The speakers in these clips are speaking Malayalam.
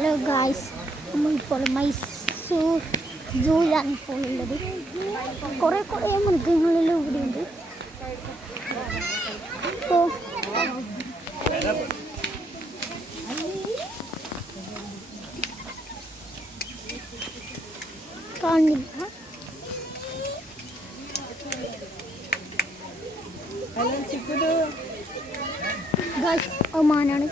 ഹലോ ഗായ്സ്, നമ്മളിപ്പോൾ മൈസൂർ സൂയിലാണ് ഇപ്പോൾ ഉള്ളത്. കുറേ മൃഗങ്ങളെല്ലാം ഇവിടെയുണ്ട്. ഇപ്പോൾ കാണുന്നില്ല. ഗായ്സ്, ഒമാനാണ്.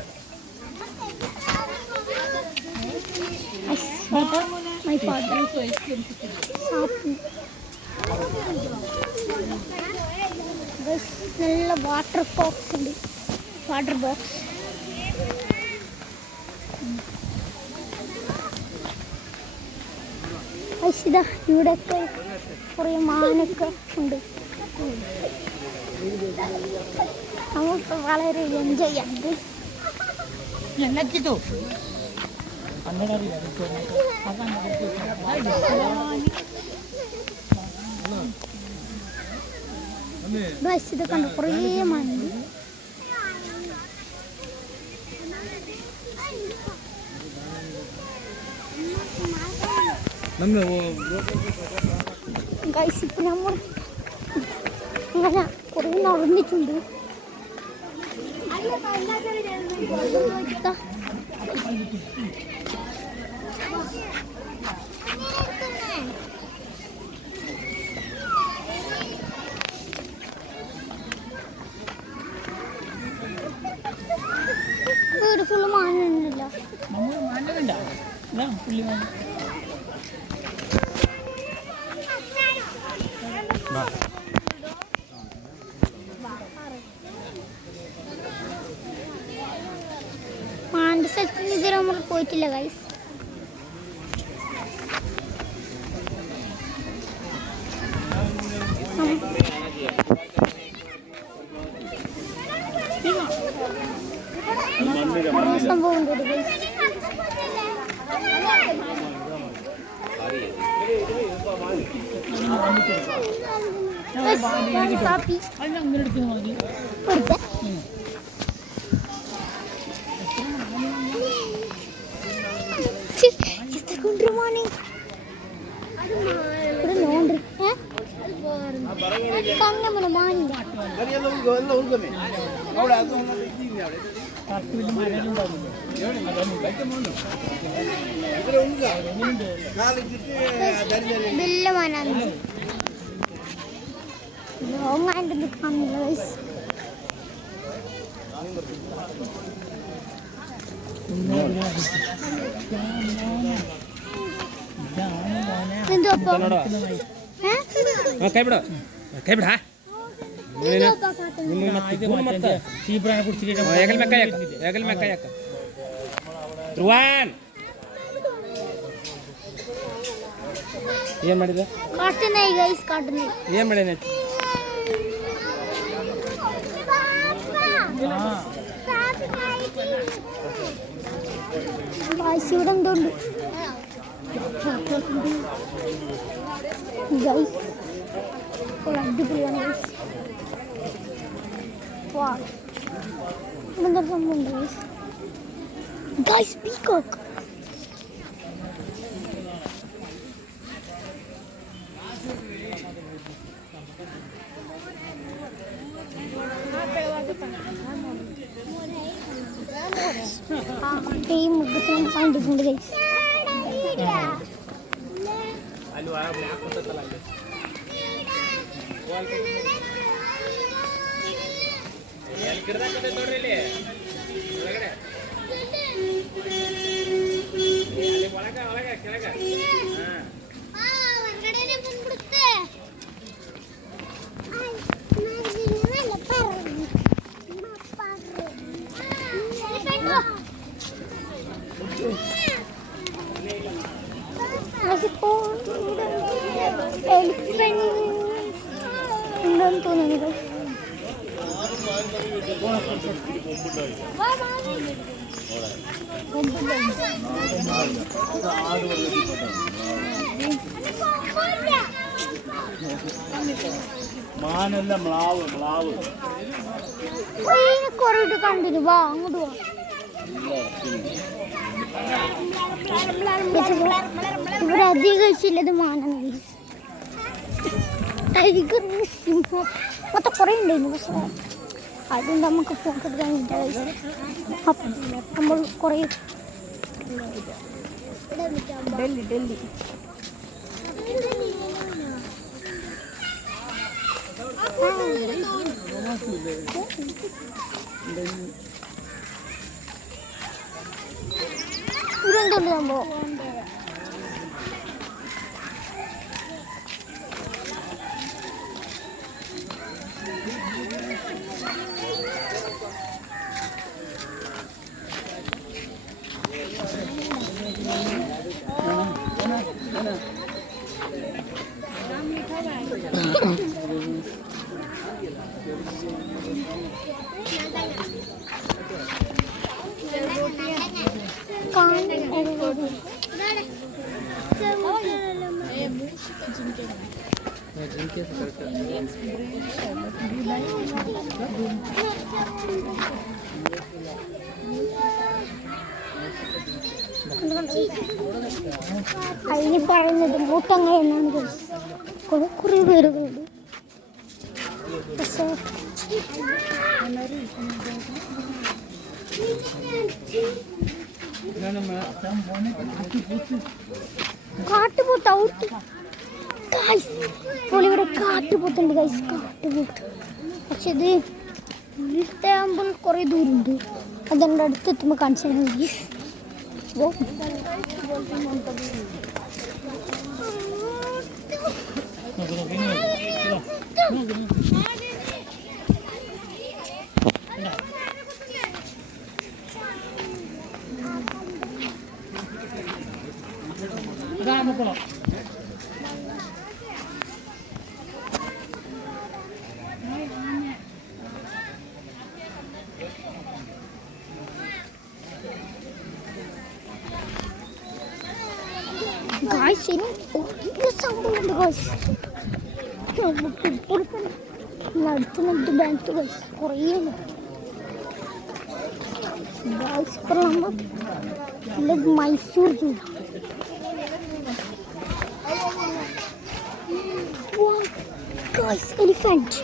My father. നല്ല വാട്ടർ ബോക്സ് ഉണ്ട്. വാട്ടർ ബോക്സ് ഇതാ, ഇവിടെയൊക്കെ കുറേ മാനൊക്കെ ഉണ്ട്. നമുക്ക് വളരെ എൻജോയ് ചെയ്യാറുണ്ട്. ഇത് കണ്ടു കുറേ മണി. ഗൈസ്, ഇപ്പൊ നമ്മൾ ഇങ്ങനെ കുറേ നടന്നിട്ടുണ്ട്. വീട് ഫുള്ള് മാനുണ്ടല്ലോ. മാൻ്റെ സ്ഥലത്തിന് ഇതുവരെ നമ്മൾ പോയിട്ടില്ല ഗൈസ്. സംഭവം ഉണ്ട് ഗൈസ്. ಏನ್ ಮಾಡಿದ? ಕಾಟನೇ ಗೈಸ್, ಕಾಟನೇ. ಏನ್ ಮಾಡಿನ? ഗൈസ്, ഇവിടെ എന്തുണ്ട് ഗൈസ്? അടിപൊളിയാണ് ഗൈസ്. ഇവിടെ സംഭവം ഉണ്ട് ഗൈസ്. Guys, peacock. ഈ മുഖത്തിന് കണ്ടിട്ടുണ്ട് ഗൈസ്. ഉണ്ടെന്ന് തോന്നുന്നു. മാനല്ല മ്ലാവ് മ്ലാവ് കൊറേ കണ്ടിന്. വാ അങ്ങോട്ട് വാ. ഇവിടെ അധികം കഴിച്ചില്ലത് മാനാണ്. ടൈഗർ, സിംഹം മൊത്തം കുറേ ഉണ്ടായിരുന്നു. പക്ഷേ അതുകൊണ്ട് നമുക്ക് ഫോട്ടോ എടുക്കാൻ വേണ്ടിയിട്ടാണ്. അപ്പം നമ്മൾ കുറേ ഡൽഹി ഇതെന്തുണ്ട് സംഭവം? അതിന് പറയുന്നത് മൂട്ടങ്ങ എന്നാണ്. കുറേ പേരുകളുണ്ട്. പക്ഷേ കാട്ടുപോത്ത് ഔട്ട്. ഇപ്പോൾ ഇവിടെ കാട്ടുപോത്തുണ്ട് ഗൈസ്, കാട്ടുപോത്ത്. പക്ഷെ ഇത് ഇവിടുത്തെയാകുമ്പോൾ കുറേ ദൂരമുണ്ട്. അതിൻ്റെ അടുത്തെത്തുമ്പോൾ കാണിച്ചാൽ മതി. ഗായ്സ്, സംഭവമുണ്ട് ഗായ്സ്. നമുക്ക് ഇപ്പോൾ നടത്തുന്നുണ്ട് ബാങ്ക് ഗായ്സ്. കുറേ ഗായ്സ് ഇപ്പോൾ നമ്മൾ മൈസൂർ സൂ. Guys elephant.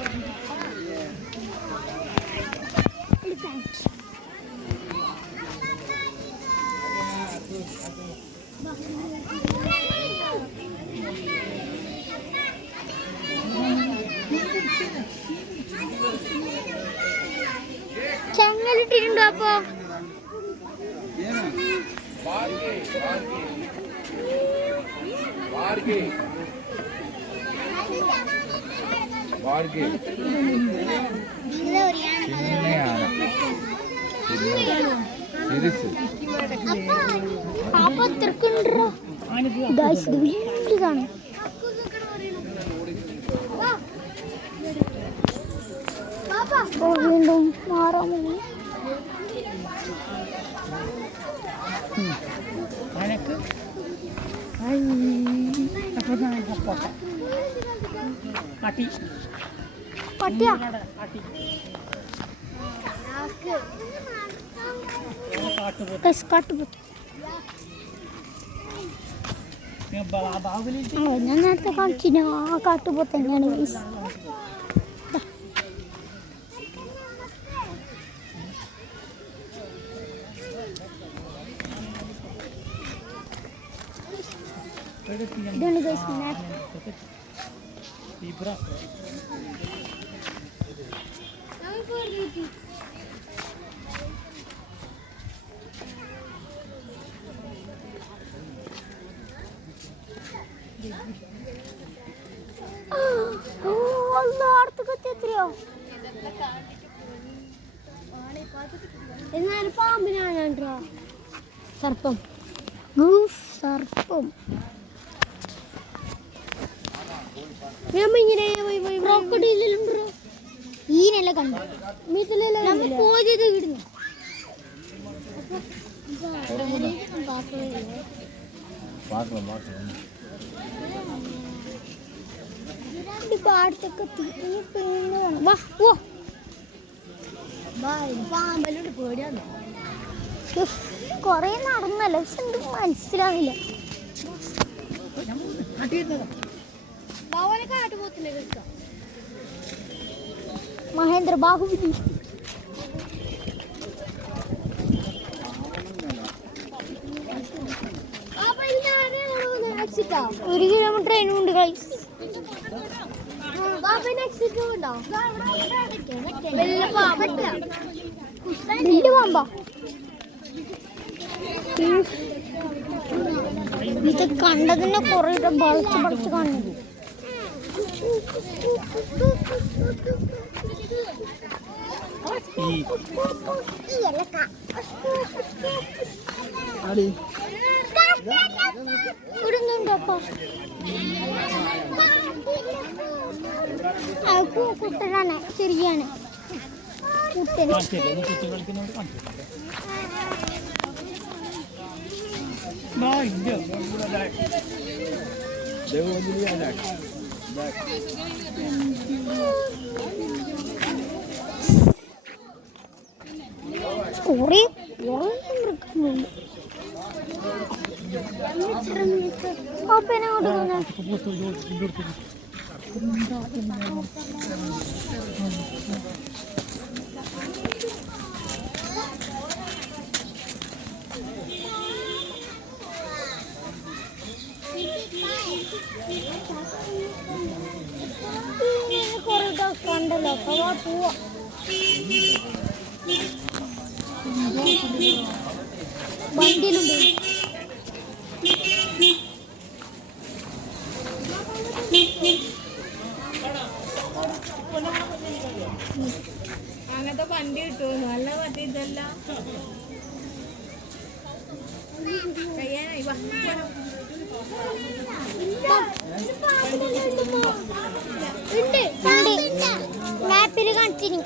ചങ്ങലിട്ടിട്ടുണ്ടോ? അപ്പോ ഇതാണ്. വീണ്ടും മാറാമോ? പട്ടിയാ കാട്ടുപോത്ത്. ഞാൻ നേരത്തെ കാണിച്ചില്ല. ആ കാട്ടുപോത്ത് തന്നെയാണ് ഗൈസ്. ഇതാണ് ഗൈസ് മാപ്പ്. എത്രയോ എന്നാലും പാമ്പിനാണോ? സർപ്പം. സർപ്പം. ക്രോക്കഡൈലുണ്ടോ? ഈനല്ല കണ്ടു. പോയത് ഇടുന്നു. പാടത്തൊക്കെ പാമ്പലോട് പേടിയാണോ? കൊറേ നടന്നല്ലോ, പക്ഷെ എന്ത് മനസ്സിലാവില്ല. മഹേന്ദ്ര ബാഹുബലി. ഒരു കിലോമീറ്റർ അതിനുണ്ട് ഗൈസ്. വലിയ പാമ്പാ ഇത്. കണ്ടതിനെ കുറെ വളച്ച് പറിച്ച് കാണുന്നത്. ഇടുന്നുണ്ടോ കുട്ടനാണ്, ശരിയാണ് കുട്ടൻ. കുറെ മൃഗങ്ങളുണ്ട്. കുറെ കണ്ടല്ലോ, പോവാ. വണ്ടിയിലുണ്ട്. അങ്ങനത്തെ വണ്ടി കിട്ടുമോ? നല്ല മറ്റേ ഇതല്ല കഴിയാനായി. മാപ്പിൽ കാണിച്ചിനി.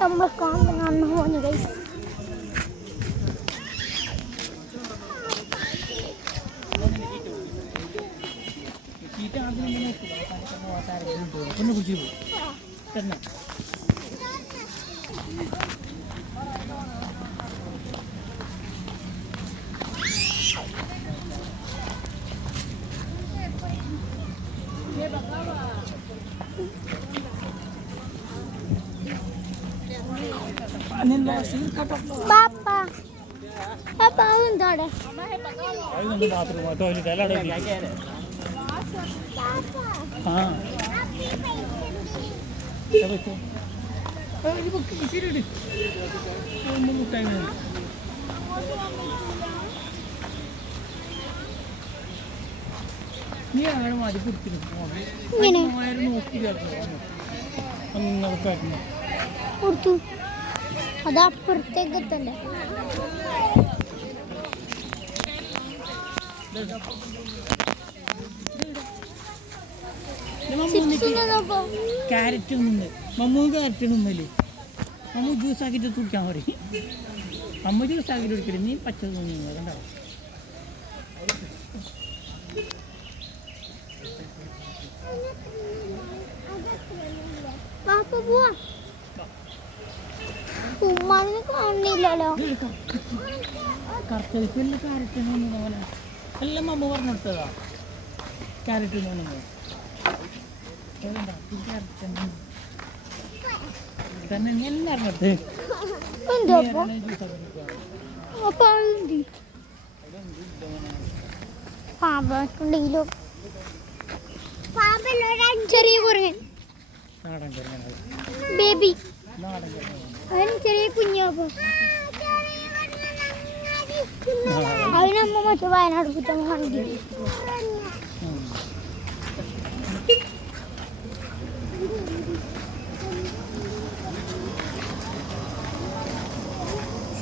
നമ്മൾ കാണുന്ന അന്ന് പോന്നു ഗൈസ്. Papa. Papa എന്താണ്? കൊടുത്തു. അത് അപ്പുറത്തേക്ക് എത്തണ്ടേ? ക്യാരറ്റ് ഒന്നുണ്ട്. മമ്മൂ ക്യാരറ്റ് ഒന്നുമില്ലേ? മമ്മൂ ജ്യൂസ് ആക്കിയിട്ട് കുടിക്കാൻ പറയും. അമ്മ ജ്യൂസ് ആക്കിയിട്ട് കുടിക്കരുത്. നീ പച്ച തോന്നുന്നു കണ്ടോ? ഉമ്മാനെ കാണില്ലല്ലോ. കറുത്തരിപ്പല്ല ക്യാരറ്റിനൊന്നും പോലെ എല്ലാം അമ്മ പറഞ്ഞു കൊടുത്തതാ. ക്യാരറ്റിനൊന്നും തന്നെ എല്ലാം അറിഞ്ഞിട്ട് പാമ്പുണ്ടെങ്കിലോ ചെറിയ കുരങ്ങൻ നാടൻ കുരങ്ങൻ ബേബി നാടൻ കുരങ്ങൻ അതിന് ചെറിയ കുഞ്ഞാപ്പോ അതിനമ്മ മറ്റേ വയനാട് കുറ്റം കണ്ടില്ല.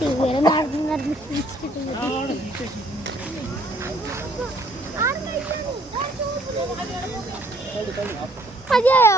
ഇവരെ നടന്ന് നടന്ന് ക്ഷീണിച്ചിട്ട് അതെയോ